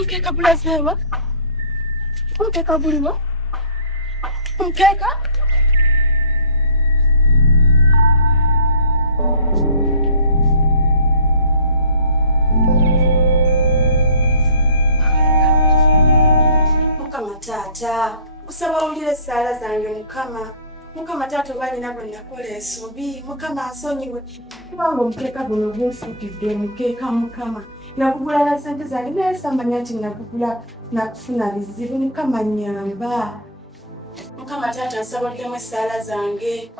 Mkeka bulasewa. Mkeka buliwa. Mkeka. Mukama tata, kusaba ulire sala zange mukama. Mukama tata banyina bwe nakola ensobi. Mukama asonyiwe. Kubanga omukeeka guno gunfukidde mukeeka mukama. Nakugula na sente zange n'esambanya ati nakufuna bizibu. Mukama nnyamba. Mukama tata nsaba oliremu essaala zange.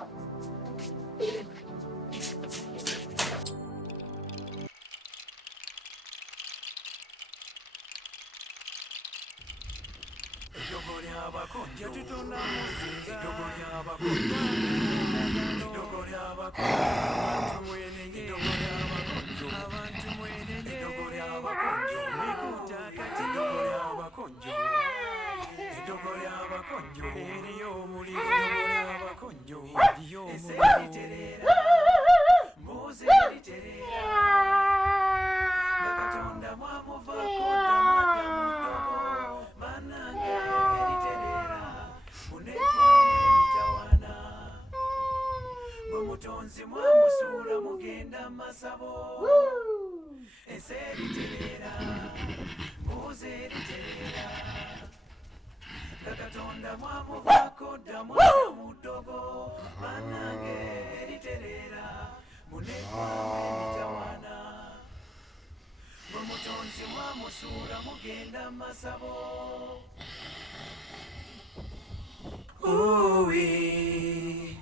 Mutonzi mwamusula mugenda masabo eseriterera muzeriterera Katonda mwamuvako ddamu mudogo manange eriterera munekwa emitawana mutonzi mwamusula mugenda masabo Uwi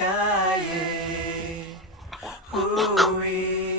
yeah, yeah. Ooh-wee.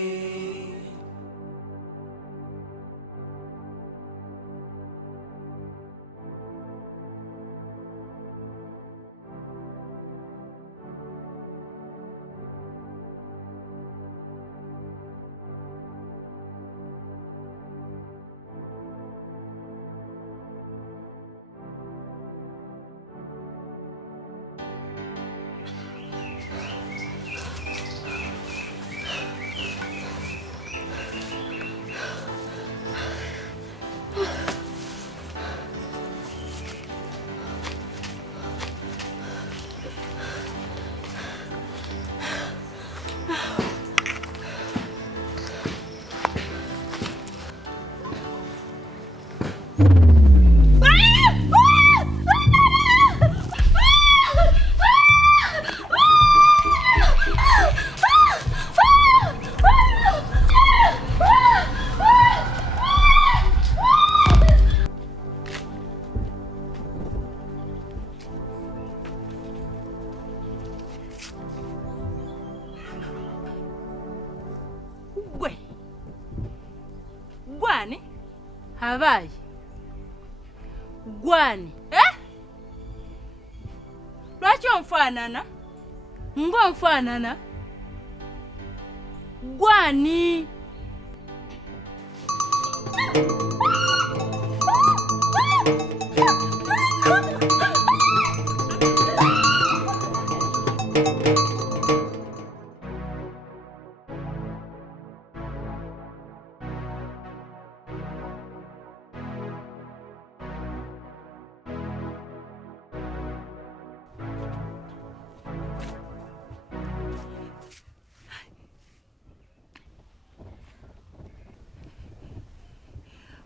Habai. Gwani. Lwaki onfaanana? Ng'onfaanana? Gwani.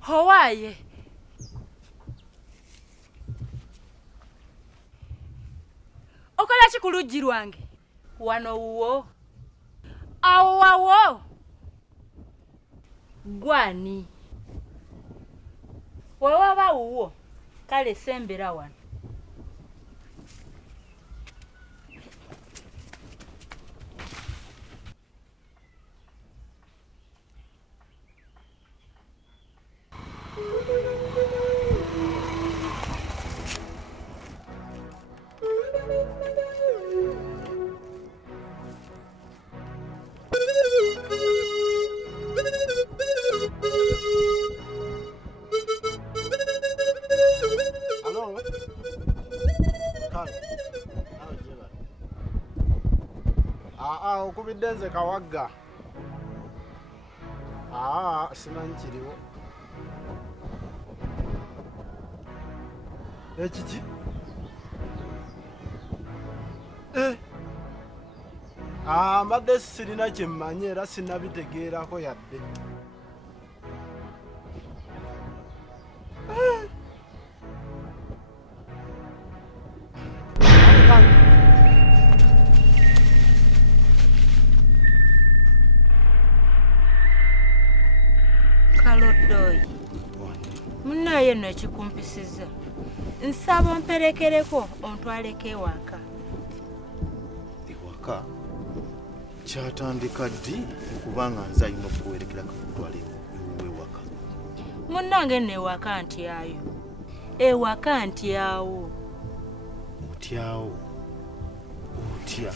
Hawaye. Okola ki ku luggi lwange? Wano wuwo. Awo wawo. Gwani. Wewaba wuwo. Kale sembera wano. Okubidenze kawagga. Simanyi kiriwo. Ekiki? Mbadde sirina kye mmanyi era sinnabitegeerako yadde. Kaloddoyi munnaye nno ekikumpisiza nsaba omperekereko ontwaleko ewaka. Ewaka kyatandika ddi okubanga nze alina okuwerekera kakutwala ewaka? Munnange nno ewaka ntyayo, ewaka ntyawo. Otyawo? Otya?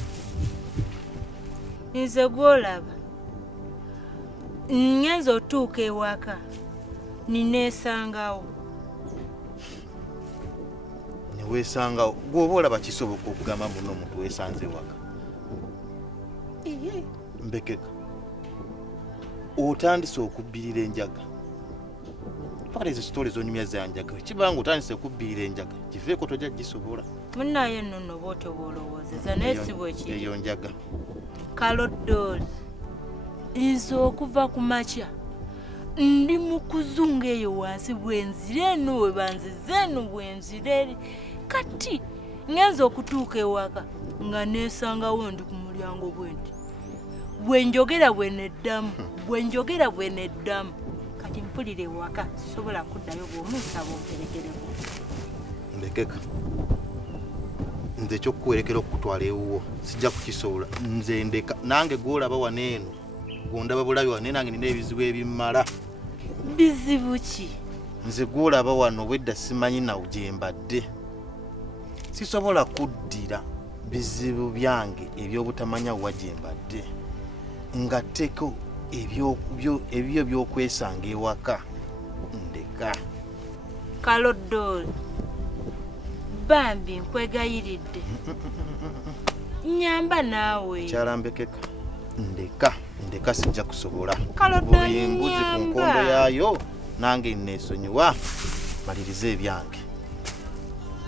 Nze gw'olaba ngenza otuuka ewaka nineesangawo. Neweesangawo? Gw'oba olaba kisoboka okugamba muno omuntu weesanze ewaka? Mbekeka otandise okubbirira enjaga. Twala ezo sitole zonyumya za njaga. Kibanga otandise okubbirira enjaga kiveeko tojja gisobola. Munnaye nno no bw'otyo bw'olowoozeza naye si bwe kiri. Eyo njaga. Kaloddooli nze okuva ku makya ndi mu kuzunga eyo wansi bwenzire eno we banzize eno bwenzire kati ngenza okutuuka ewaka nga neesangawo ndi ku mulyango bwenti bwenjogera bweneddamu bwenjogera bweneddamu kati mpulira ewaka sisobola kuddayo bw'omunsaba omperekereko. Mbekeka nze ekyokuwerekera okutwala ewuwo sijja kukisobola. Nze ndeka nange gw'olaba waneeno gondaba bulabi wane nange nina ebizibu ebimmala. Bizibu ki? Nze gw'olaba wano wedda simanyi nawo gye mbadde. Sisobola kuddira bizibu byange eby'obutamanya wa gye mbadde nga tteko ebyo by'okwesanga ewaka. Ndeka. Kaloddooli bambi nkwegayiridde nyamba naawe. Kyalambekeka ndeka sijja kusobola. Kaloddooli embuzi ku nkondo yaayo nange neesonyiwa maliriza ebyange.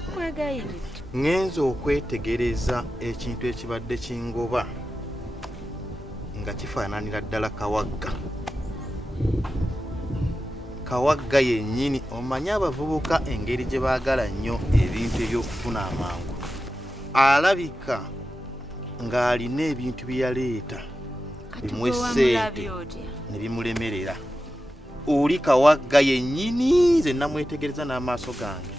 Nkwegayiridde. Ngenza okwetegereza ekintu ekibadde kingoba nga kifaananira ddala kawagga. Kawagga yennyini omanyi abavubuka engeri gye baagala nnyo ebintu eby'okufuna amangu. Alabika ng'alina ebintu bye yaleeta bimuwe ssente ne bimulemerera. Oli kawagga yennyini nze namwetegereza n'amaaso gange.